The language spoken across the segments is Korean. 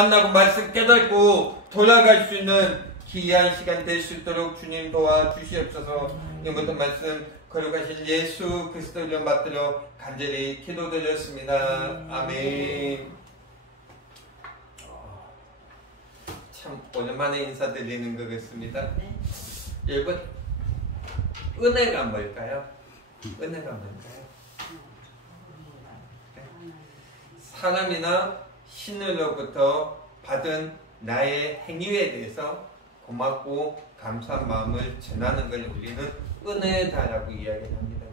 만나고 말씀 깨닫고 돌아갈 수 있는 귀한 시간 될 수 있도록 주님 도와주시옵소서. 이 모든 말씀 거룩하신 예수 그리스도 이름 받들어 간절히 기도드렸습니다. 아멘. 참 오랜만에 인사드리는 것 같습니다. 여러분, 은혜가 뭘까요? 은혜가 뭘까요? 사람이나 신으로부터 받은 나의 행위에 대해서 고맙고 감사한 마음을 전하는 걸 우리는 은혜다라고 이야기를 합니다.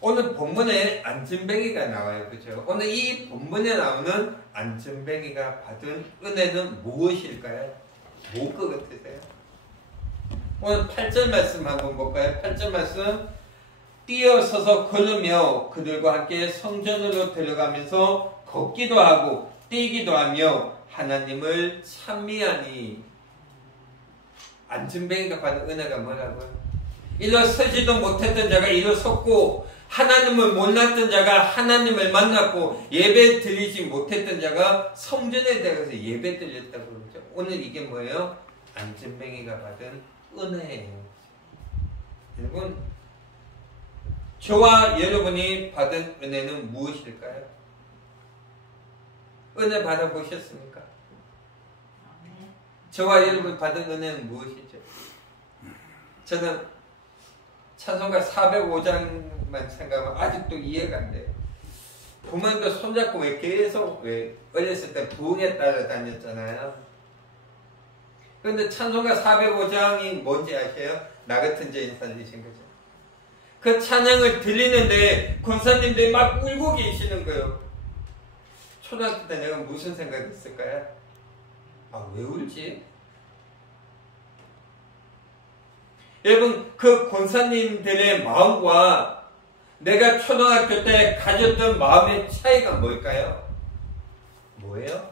오늘 본문에 안전뱅이가 나와요. 그죠? 오늘 이 본문에 나오는 안전뱅이가 받은 은혜는 무엇일까요? 뭘 것 같으세요? 오늘 8절 말씀 한번 볼까요? 8절 말씀. 뛰어서서 걸으며 그들과 함께 성전으로 들어가면서 걷기도 하고 뛰기도 하며 하나님을 찬미하니. 안전뱅이가 받은 은혜가 뭐라고요? 일어서지도 못했던 자가 일어섰고, 하나님을 몰랐던 자가 하나님을 만났고, 예배 드리지 못했던 자가 성전에 들어가서 예배 드렸다고 그러죠. 오늘 이게 뭐예요? 안전뱅이가 받은 은혜예요. 여러분, 저와 여러분이 받은 은혜는 무엇일까요? 은혜 받아보셨습니까? 저와 여러분 받은 은혜는 무엇이죠? 저는 찬송가 405장만 생각하면 아직도 이해가 안 돼요. 부모님도 손잡고 왜 계속 어렸을 때 부흥에 따라다녔잖아요. 그런데 찬송가 405장이 뭔지 아세요? 나 같은 죄인 살리신 거죠. 그 찬양을 들리는데 권사님들이 막 울고 계시는 거예요. 초등학교 때 내가 무슨 생각이 있을까요? 아, 왜 울지? 여러분, 그 권사님들의 마음과 내가 초등학교 때 가졌던 마음의 차이가 뭘까요? 뭐예요?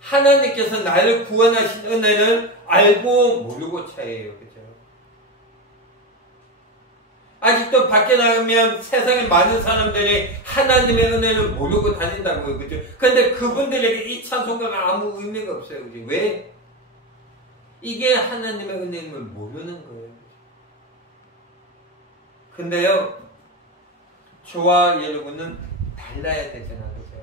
하나님께서 나를 구원하신 은혜를 알고 모르고 차이예요. 그죠? 아직도 밖에 나가면 세상에 많은 사람들이 하나님의 은혜를 모르고 다닌다고요. 그죠? 근데 그분들에게 이 찬송가가 아무 의미가 없어요. 그죠? 왜? 이게 하나님의 은혜임을 모르는 거예요. 근데요, 저와 여러분은 달라야 되잖아요. 그죠?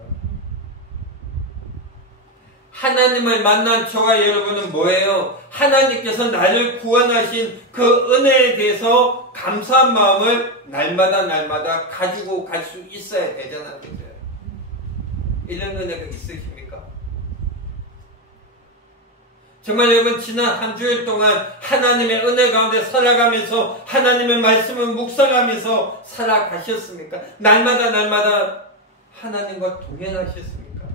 하나님을 만난 저와 여러분은 뭐예요? 하나님께서 나를 구원하신 그 은혜에 대해서 감사한 마음을 날마다 가지고 갈 수 있어야 되잖아요. 그죠? 이런 은혜가 있으십니까? 정말 여러분, 지난 한 주일 동안 하나님의 은혜 가운데 살아가면서 하나님의 말씀을 묵상하면서 살아가셨습니까? 날마다 하나님과 동행하셨습니까?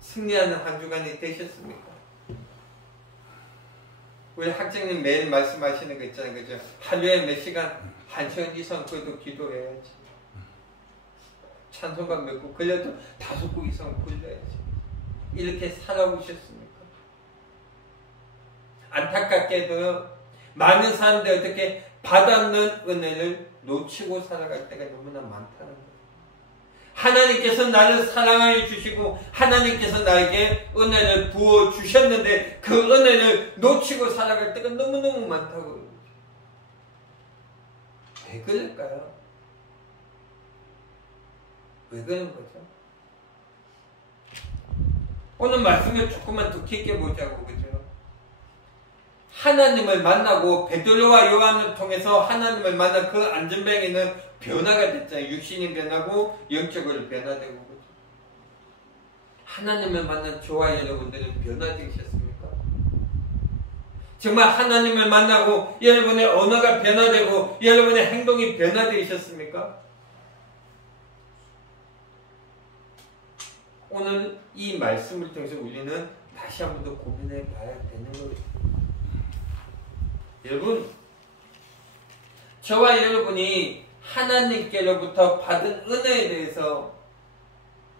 승리하는 한 주간이 되셨습니까? 우리 학장님 매일 말씀하시는 거 있잖아요. 그죠? 하루에 몇 시간, 1시간 이상 그래도 기도해야지. 찬송가 몇 곡, 걸려도 5곡 이상 불러야지. 이렇게 살아오셨습니까? 안타깝게도 많은 사람들이 어떻게 받았는 은혜를 놓치고 살아갈 때가 너무나 많다는 거예요. 하나님께서 나를 사랑하여 주시고 하나님께서 나에게 은혜를 부어 주셨는데 그 은혜를 놓치고 살아갈 때가 너무너무 많다고 그러죠. 왜 그럴까요? 왜 그런 거죠? 오늘 말씀을 조금만 더 깊게 보자고. 그죠? 하나님을 만나고 베드로와 요한을 통해서 하나님을 만난 그 안전뱅이는 변화가 됐잖아요. 육신이 변하고 영적으로 변화되고. 그죠? 하나님을 만난 저와 여러분들은 변화되셨습니까? 정말 하나님을 만나고 여러분의 언어가 변화되고 여러분의 행동이 변화되셨습니까? 오늘 이 말씀을 통해서 우리는 다시 한 번 더 고민해 봐야 되는 거예요. 여러분, 저와 여러분이 하나님께로부터 받은 은혜에 대해서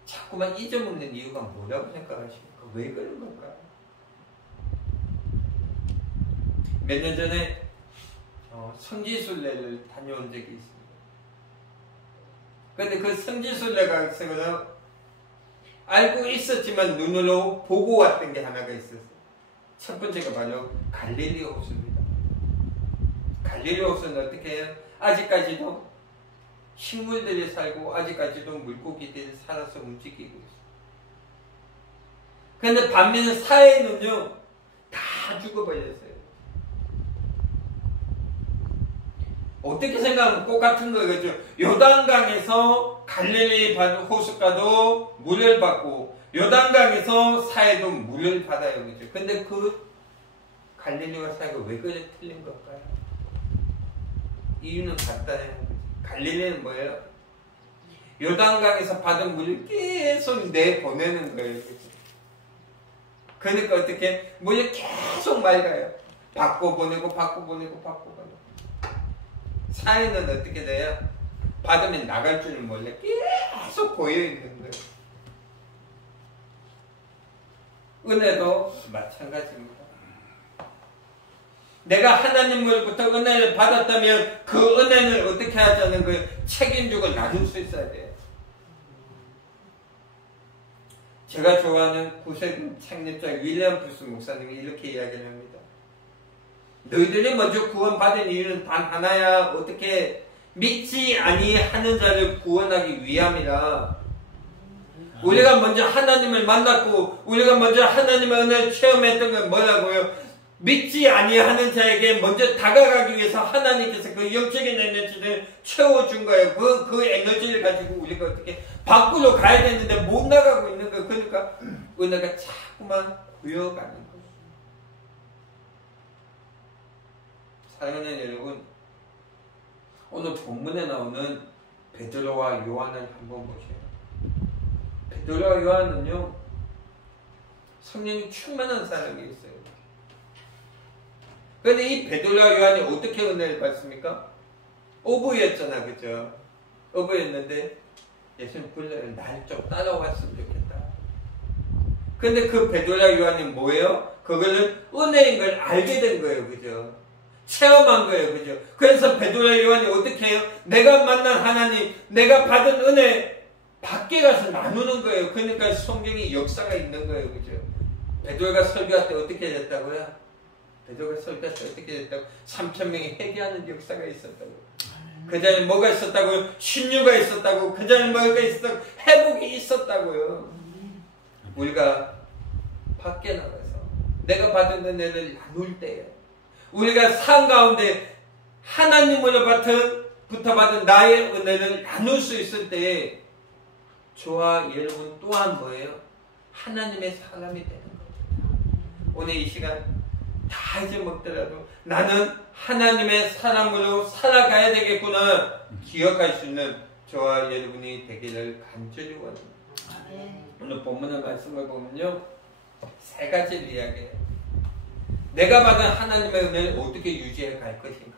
자꾸만 잊어먹는 이유가 뭐라고 생각하십니까? 왜 그런 걸까요? 몇 년 전에 성지순례를 다녀온 적이 있습니다. 근데 그 성지순례가 있어서 알고 있었지만 눈으로 보고 왔던 게 하나가 있었어요. 첫 번째가 바로 갈릴리 호수입니다. 갈릴리 호수는 어떻게 해요? 아직까지도 식물들이 살고 아직까지도 물고기들이 살아서 움직이고 있어요. 그런데 반면 사해는요 다 죽어버렸어요. 어떻게 생각하면 똑같은 거죠. 요단강에서 갈릴리 호숫가도 물을 받고 요단강에서 사해도 물을 받아요. 그죠? 근데 그 갈릴리와 사해가 왜 그래 틀린 걸까요? 이유는 간단해요. 갈릴리는 뭐예요? 요단강에서 받은 물을 계속 내보내는 거예요. 그죠? 그러니까 어떻게 물이 계속 맑아요. 바꿔보내고 바꿔보내고 바꿔보내고. 사해는 어떻게 돼요? 받으면 나갈 줄을 몰라 계속 고여있는 거예요. 은혜도 마찬가지입니다. 내가 하나님으로부터 은혜를 받았다면 그 은혜를 어떻게 하자는 거예요? 책임지고 나눌 수 있어야 돼요. 제가 좋아하는 구세군 창립자 윌리엄 부스 목사님이 이렇게 이야기를 합니다. 너희들이 먼저 구원받은 이유는 단 하나야. 어떻게 믿지 아니하는 자를 구원하기 위함이라. 우리가 먼저 하나님을 만났고 우리가 먼저 하나님의 은혜를 체험했던 건 뭐라고요? 믿지 아니하는 자에게 먼저 다가가기 위해서 하나님께서 그 영적인 에너지를 채워준 거예요. 그 에너지를 가지고 우리가 어떻게 밖으로 가야 되는데 못 나가고 있는 거예요. 그러니까 은혜가 자꾸만 고여가는 거예요. 사랑하는 여러분, 오늘 본문에 나오는 베드로와 요한을 한번 보세요. 베드로와 요한은요 성령이 충만한 사람이었어요. 그런데 이 베드로와 요한이 어떻게 은혜를 받습니까? 어부였잖아, 그죠? 어부였는데 예수님 불러요. 날 좀 따라왔으면 좋겠다. 근데 그 베드로와 요한이 뭐예요? 그거는 은혜인 걸 알게 된 거예요, 그죠? 체험한 거예요, 그죠? 그래서 베드로와 요한이 어떻게 해요? 내가 만난 하나님, 내가 받은 은혜 밖에 가서 나누는 거예요. 그러니까 성경이 역사가 있는 거예요, 그죠? 베드로가 설교할 때 어떻게 됐다고요? 베드로가 설교할 때 어떻게 됐다고? 3,000명이 회개하는 역사가 있었다고. 그 전에 뭐가 있었다고요? 신유가 있었다고. 그 전에 뭐가 있었다고? 회복이 있었다고요. 우리가 밖에 나가서 내가 받은 은혜를 나눌 때예요. 우리가 삶 가운데 하나님으로부터 받은 나의 은혜를 나눌 수 있을 때 저와 여러분 또한 뭐예요? 하나님의 사람이 되는 거예요. 오늘 이 시간 다 잊어먹더라도 나는 하나님의 사람으로 살아가야 되겠구나 기억할 수 있는 저와 여러분이 되기를 간절히 원합니다. 오늘 본문의 말씀을 보면요 3가지를 이야기해요. 내가 받은 하나님의 은혜를 어떻게 유지해 갈 것인가.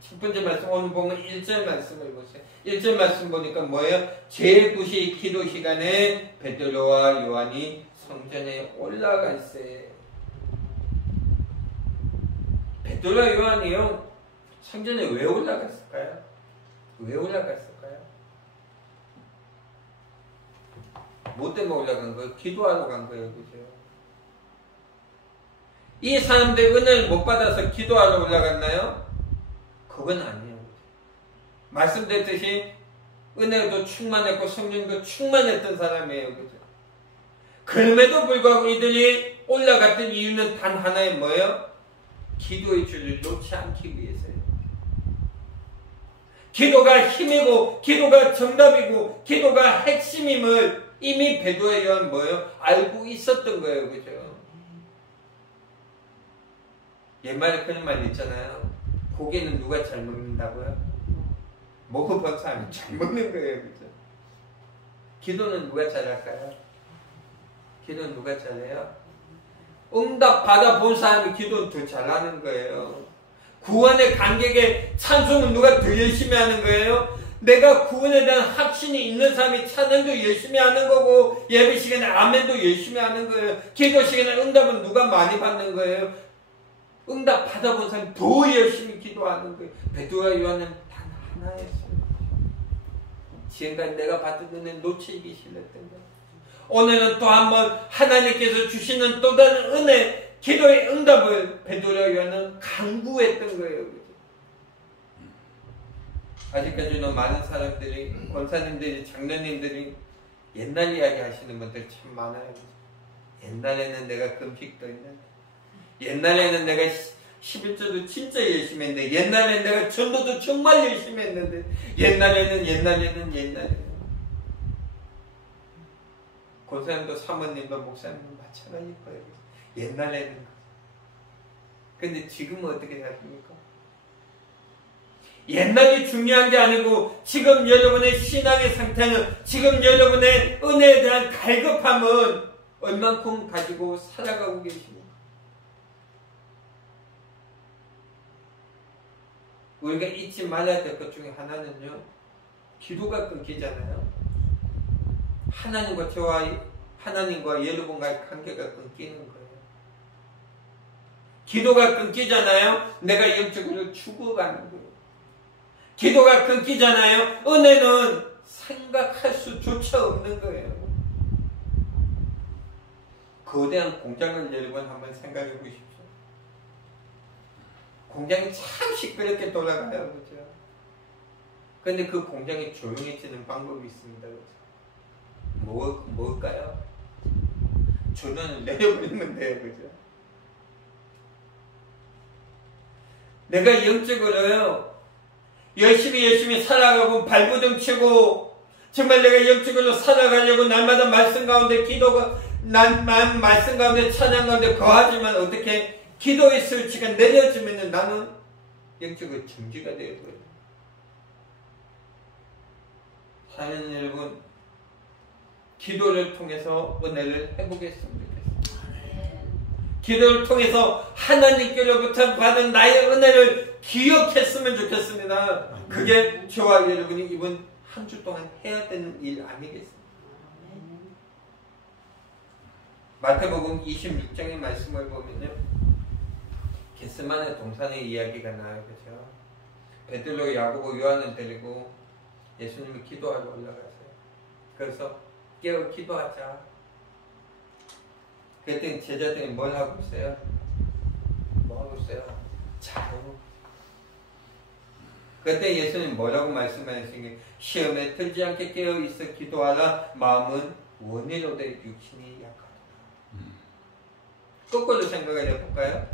첫 번째 말씀, 오늘 보면 1절 말씀을 보세요. 1절 말씀 보니까 뭐예요? 제9시 기도 시간에 베드로와 요한이 성전에 올라갔어요. 베드로와 요한이요 성전에 왜 올라갔을까요? 왜 올라갔을까요? 뭐 때문에 올라간 거예요? 기도하러 간 거예요, 그죠? 이 사람들 은혜를 못 받아서 기도하러 올라갔나요? 그건 아니에요. 말씀드렸듯이 은혜도 충만했고 성령도 충만했던 사람이에요. 그죠? 그럼에도 불구하고 이들이 올라갔던 이유는 단 하나의 뭐예요? 기도의 줄을 놓지 않기 위해서요. 기도가 힘이고 기도가 정답이고 기도가 핵심임을 이미 베드로와 요한 뭐예요? 알고 있었던 거예요. 그죠? 옛말에 그런 말 있잖아요. 고기는 누가 잘 먹는다고요? 먹어본 사람이 잘 먹는 거예요. 그죠? 기도는 누가 잘할까요? 기도는 누가 잘해요? 응답 받아본 사람이 기도는 더 잘하는 거예요. 구원의 간격에 찬송은 누가 더 열심히 하는 거예요? 내가 구원에 대한 확신이 있는 사람이 찬양도 열심히 하는 거고 예배 시간에 아멘도 열심히 하는 거예요. 기도 시간에 응답은 누가 많이 받는 거예요? 응답 받아본 사람이 더 열심히 기도하는 거예요. 베드로와 요한은 단 하나였어요. 지금까지 내가 받은 은혜 놓치기 싫었던 거야. 오늘은 또 한번 하나님께서 주시는 또 다른 은혜, 기도의 응답을 베드로와 요한은 강구했던 거예요. 그죠? 아직까지는 많은 사람들이, 권사님들이, 장로님들이 옛날 이야기 하시는 분들 참 많아요. 옛날에는 내가 금식도 했는데, 옛날에는 내가 11조도 진짜 열심히 했는데, 옛날에는 내가 전도도 정말 열심히 했는데, 옛날에는 권사님도 사모님도 목사님도 마찬가지일 거예요. 옛날에는. 근데 지금은 어떻게 사십니까? 옛날이 중요한 게 아니고 지금 여러분의 신앙의 상태는, 지금 여러분의 은혜에 대한 갈급함은 얼만큼 가지고 살아가고 계십니까? 우리가 잊지 말아야 될 것 중에 하나는요, 기도가 끊기잖아요. 하나님과 여러분과의 관계가 끊기는 거예요. 기도가 끊기잖아요. 내가 영적으로 죽어가는 거예요. 기도가 끊기잖아요. 은혜는 생각할 수조차 없는 거예요. 거대한 공장을 여러분 한번 생각해 보십시오. 공장이 참 시끄럽게 돌아가요. 그죠? 근데 그 공장이 조용해지는 방법이 있습니다. 그죠? 뭘까요? 전원을 내려버리면 돼요. 그죠? 내가 영적으로요, 열심히 살아가고 발버둥 치고 정말 내가 영적으로 살아가려고 날마다 말씀 가운데 기도가, 말씀 가운데 찬양 가운데 거하지만 어떻게 기도의 스위치가 내려지면 나는 영적으로 정지가 되어버려요. 사랑하는 여러분, 기도를 통해서 은혜를 회복했으면 좋겠습니다. 기도를 통해서 하나님께로부터 받은 나의 은혜를 기억했으면 좋겠습니다. 그게 저와 여러분이 이번 한 주 동안 해야 되는 일 아니겠습니까? 마태복음 26장의 말씀을 보면요, 겟세마네 동산의 이야기가 나와요. 그렇죠? 베드로, 야고보, 요한을 데리고 예수님이 기도하러 올라가세요. 그래서 깨어 기도하자. 그랬더니 제자들이 뭘 하고 있어요? 뭐 하고 있어요? 자요. 그때 예수님 뭐라고 말씀하시는 게, 시험에 들지 않게 깨어 있어 기도하라. 마음은 원이로되 육신이 약하다. 거꾸로 생각을 해볼까요?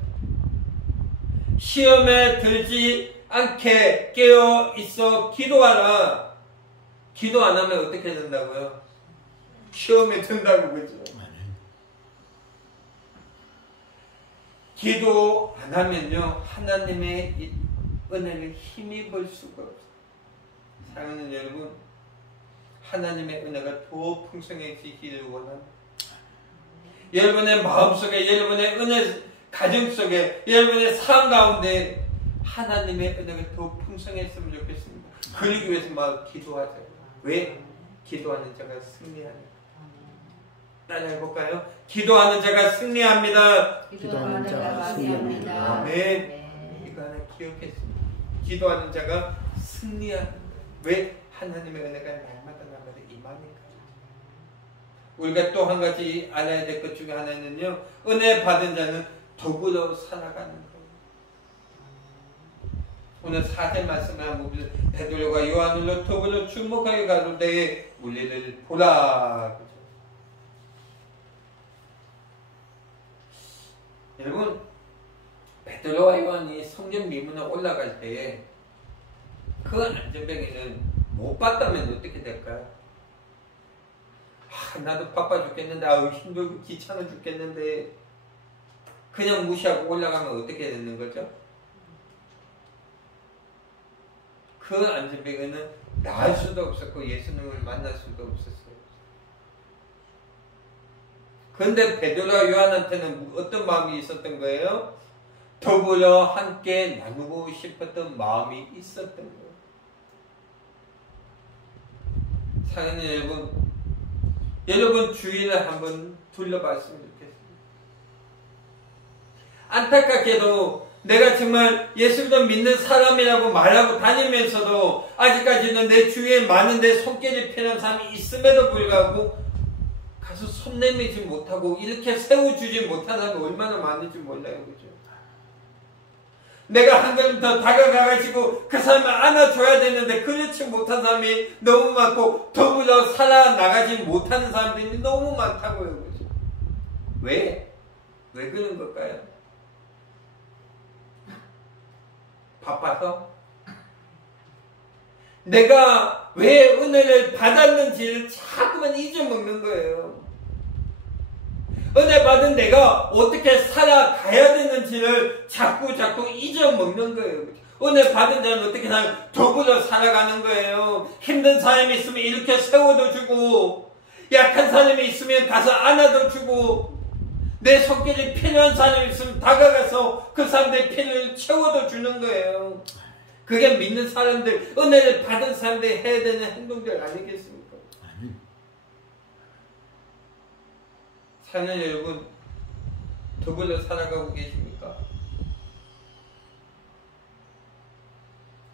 시험에 들지 않게 깨어 있어 기도하라. 기도 안 하면 어떻게 된다고요? 시험에 든다고. 그죠? 기도 안 하면요, 하나님의 은혜를 힘입을 수가 없어요. 사랑하는 여러분, 하나님의 은혜가 더 풍성해지기를 원합니다. 여러분의 마음속에, 여러분의 은혜 가정 속에, 여러분의 삶 가운데 하나님의 은혜가 더 풍성했으면 좋겠습니다. 그러기 위해서 막 기도하세요. 왜? 기도하는 자가 승리하니까. 따라 해볼까요? 기도하는 자가 승리합니다. 기도하는 자가 승리합니다. 아멘. 이거 하나 기억했습니다. 기도하는 자가 승리합니다. 왜? 하나님의 은혜가 날마다 임하니까. 우리가 또 한 가지 알아야 될 것 중에 하나는요, 은혜 받은 자는 더불어 살아가는 거예요. 오늘 4절 말씀을 한번 보면, 베드로가 요한으로 더불어 주목하여 가로되 우리를 보라. 그죠? 여러분, 베드로와 요한이 성전 미문에 올라갈 때 그 안전뱅이는 못 봤다면 어떻게 될까요? 나도 바빠 죽겠는데, 힘들고 귀찮아 죽겠는데, 그냥 무시하고 올라가면 어떻게 되는 거죠? 그 안전뱅이는 나을 수도 없었고 예수님을 만날 수도 없었어요. 그런데 베드로와 요한한테는 어떤 마음이 있었던 거예요? 더불어 함께 나누고 싶었던 마음이 있었던 거예요. 사랑하는 여러분 주위를 한번 둘러봤으면 좋겠습니다. 안타깝게도 내가 정말 예수를 믿는 사람이라고 말하고 다니면서도 아직까지는 내 주위에 많은데 손길이 필요한 사람이 있음에도 불구하고 가서 손 내밀지 못하고 이렇게 세워주지 못한 사람이 얼마나 많은지 몰라요. 그죠? 내가 한 걸음 더 다가가가지고 그 사람을 안아줘야 되는데 그렇지 못한 사람이 너무 많고 더불어 살아나가지 못하는 사람들이 너무 많다고요. 그죠? 왜? 왜 그런 걸까요? 바빠서? 내가 왜 은혜를 받았는지를 자꾸만 잊어먹는 거예요. 은혜 받은 내가 어떻게 살아가야 되는지를 자꾸 잊어먹는 거예요. 은혜 받은 자는 어떻게 더불어 살아가는 거예요. 힘든 사람이 있으면 이렇게 세워도 주고, 약한 사람이 있으면 가서 안아도 주고, 내 손길이 필요한 사람이 있으면 다가가서 그 사람들의 필요를 채워도 주는 거예요. 그게 믿는 사람들, 은혜를 받은 사람들이 해야 되는 행동들 아니겠습니까? 사는 여러분, 더불어 살아가고 계십니까?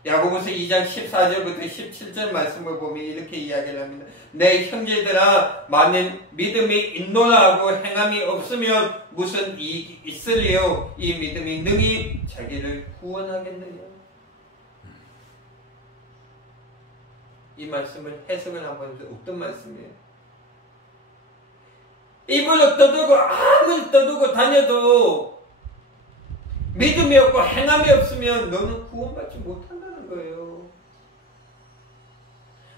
야고보서 2장 14절부터 17절 말씀을 보면 이렇게 이야기를 합니다. 내 형제들아, 만일 믿음이 있노라 하고 행함이 없으면 무슨 이익이 있으리요? 이 믿음이 능히 자기를 구원하겠느냐? 이 말씀을 해석을 한번 해서 어떤 말씀이에요? 입을 떠들고 아무리 떠들고 다녀도 믿음이 없고 행함이 없으면 너는 구원받지 못한다는 거예요.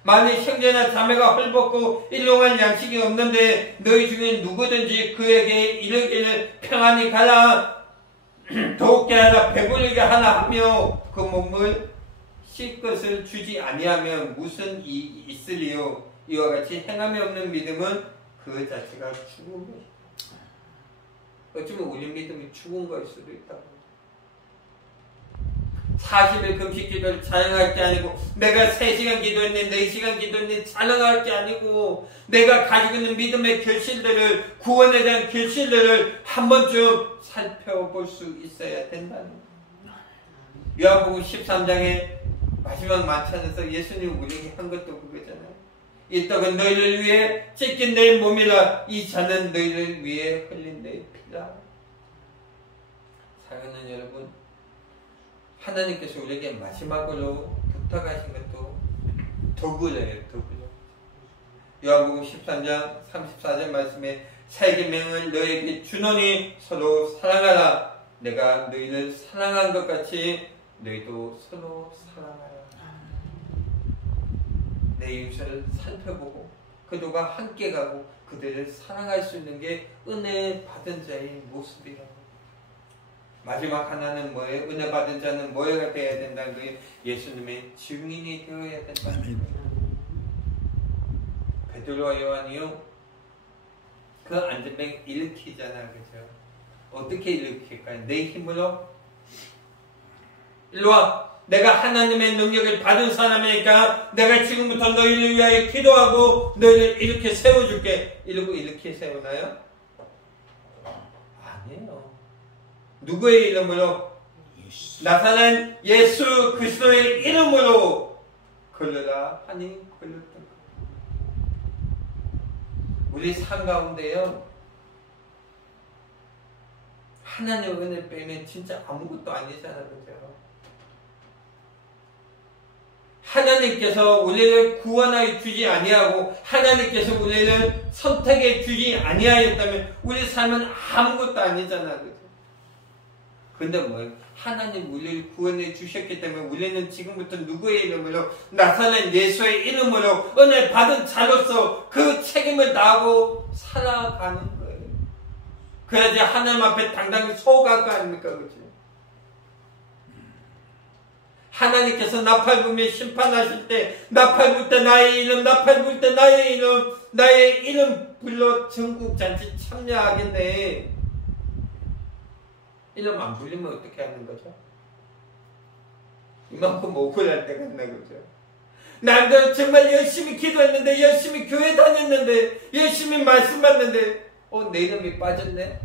만일 형제나 자매가 헐벗고 일용할 양식이 없는데 너희 중에 누구든지 그에게 이르기를 평안히 가라, 더욱게 하라, 배부르게 하라 하며 그 몸을 쉴 것을 주지 아니하면 무슨 이익이 있으리요? 이와 같이 행함이 없는 믿음은 그 자체가 죽은 것이다. 어쩌면 우리 믿음이 죽은 것일 수도 있다고. 40일 금식 기도를 자랑할 게 아니고, 내가 3시간 기도했네, 4시간 기도했네 자랑할 게 아니고, 내가 가지고 있는 믿음의 결실들을, 구원에 대한 결실들을 한 번쯤 살펴볼 수 있어야 된다는 거예요. 요한복음 13장의 마지막 만찬에서 예수님 우리에게 한 것도 그거잖아요. 이 떡은 너희를 위해 찢긴 내 몸이라, 이 잔은 너희를 위해 흘린 내 피라. 사랑하는 여러분, 하나님께서 우리에게 마지막으로 부탁하신 것도 더불어요. 더불어. 요한복음 13장 34절 말씀에 새 계명을 너희에게 주노니 서로 사랑하라. 내가 너희를 사랑한 것 같이 너희도 서로 사랑하라. 내 이웃을 살펴보고 그들과 함께 가고 그들을 사랑할 수 있는 게 은혜 받은 자의 모습이라고. 마지막 하나는 뭐예요? 은혜 받은 자는 뭐가 되어야 된다는 거예요? 예수님의 증인이 되어야 된다는 거예요. 베드로와 요한이요, 그 안전뱅이 일으키잖아, 그죠? 어떻게 일으킬까요? 내 힘으로? 일로와! 내가 하나님의 능력을 받은 사람이니까 내가 지금부터 너희를 위하여 기도하고 너희를 이렇게 세워줄게. 이러고 이렇게 세우나요? 아니에요. 누구의 이름으로? 나타난 예수 그리스도의 이름으로 걸러라 하니 걸렸던 거예요. 우리 삶 가운데요, 하나님의 은혜 빼면 진짜 아무것도 아니잖아요. 그죠? 하나님께서 우리를 구원하여 주지 아니하고 하나님께서 우리를 선택해 주지 아니하였다면 우리 삶은 아무것도 아니잖아. 그죠? 근데 뭐예요? 하나님 우리를 구원해 주셨기 때문에 우리는 지금부터 누구의 이름으로? 나타난 예수의 이름으로 은혜 받은 자로서 그 책임을 다하고 살아가는 거예요. 그래야지 하나님 앞에 당당히 서갈 거 아닙니까? 그죠? 하나님께서 나팔 불며 심판하실 때, 나팔 불 때 나의 이름, 나팔 불 때 나의 이름 불러 전국 잔치 참여하겠네. 이름 안 불리면 어떻게 하는 거죠? 이만큼 억울할 때가 있나, 그죠? 나도 정말 열심히 기도했는데, 열심히 교회 다녔는데, 열심히 말씀 받는데, 내 이름이 빠졌네?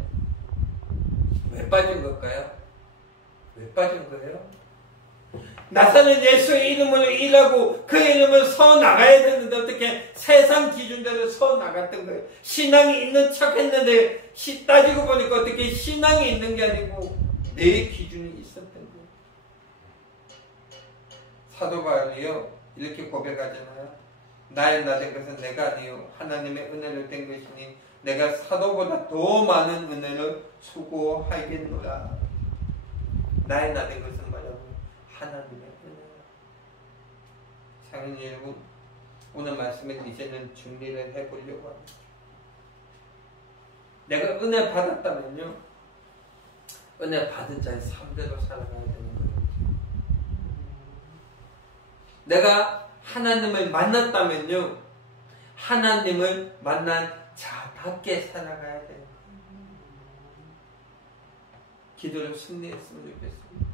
왜 빠진 걸까요? 왜 빠진 거예요? 나사는 예수의 이름으로 일하고 그 이름을 서 나가야 되는데 어떻게 세상 기준대로 서 나갔던 거예요. 신앙이 있는 척 했는데 따지고 보니까 어떻게 신앙이 있는 게 아니고 내 기준이 있었던 거예요. 사도 바울이요 이렇게 고백하잖아요. 나의 나 된 것은 내가 아니요 하나님의 은혜를 된 것이니 내가 사도보다 더 많은 은혜를 수고하겠노라. 나의 나 된 것은 뭐냐고? 하나님의 은혜라. 사랑하는 여러분, 오늘 말씀을 이제는 정리를 해보려고 합니다. 내가 은혜 받았다면요, 은혜 받은 자의 삶대로 살아가야 되는 거예요. 내가 하나님을 만났다면요, 하나님을 만난 자답게 살아가야 돼요. 기도를 승리했으면 좋겠습니다.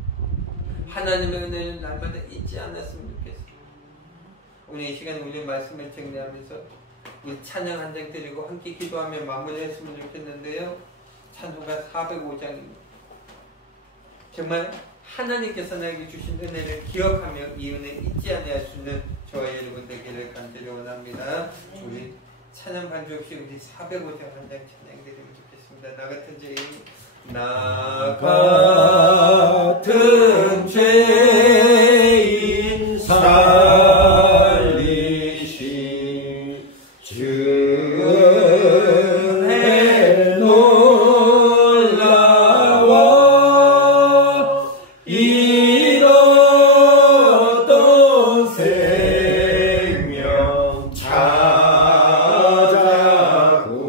하나님의 은혜는 날마다 잊지 않았으면 좋겠습니다. 오늘 이 시간에 우리 말씀을 정리하면서 우리 찬양 한 장 드리고 함께 기도하며 마무리했으면 좋겠는데요. 찬송가 405장입니다. 정말 하나님께서 나에게 주신 은혜를 기억하며 이 은혜 잊지 아니할 수 있는 저와 여러분 되기를 간절히 원합니다. 우리 찬양 반주 없이 우리 405장 한 장 찬양 드리면 좋겠습니다. 나 같은 죄인, 나 같은 죄인 살리신 주의 놀라워 잃었던 생명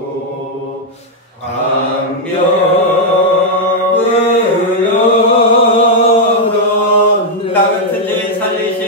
찾아고 광명을 나 같은 죄인 살리신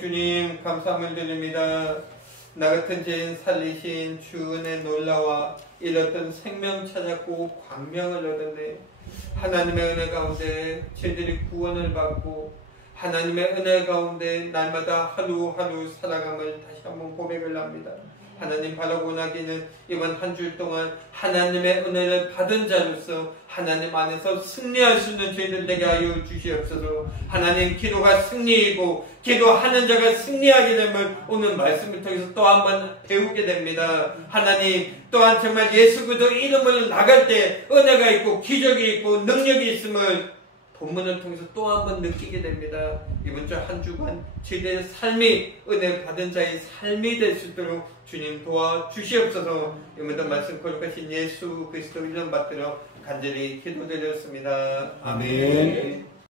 주님 감사함을 드립니다. 나 같은 죄인 살리신 주 은혜 놀라와 잃었던 생명 찾았고 광명을 얻었네. 하나님의 은혜 가운데 저희들이 구원을 받고 하나님의 은혜 가운데 날마다 하루하루 살아감을 다시 한번 고백을 합니다. 하나님 바라고 나기는 이번 한 주 동안 하나님의 은혜를 받은 자로서 하나님 안에서 승리할 수 있는 저희들 되게 하여 주시옵소서. 하나님 기도가 승리이고 기도하는 자가 승리하게 되면 오늘 말씀을 통해서 또 한 번 배우게 됩니다. 하나님 또한 정말 예수 그리스도 이름을 나갈 때 은혜가 있고 기적이 있고 능력이 있음을 본문을 통해서 또 한 번 느끼게 됩니다. 이번 주 한 주간 저희들의 삶이 은혜 받은 자의 삶이 될 수 있도록 주님 도와주시옵소서. 이번도 말씀 거룩하신 예수 그리스도 이름 받들어 간절히 기도드렸습니다. 아멘.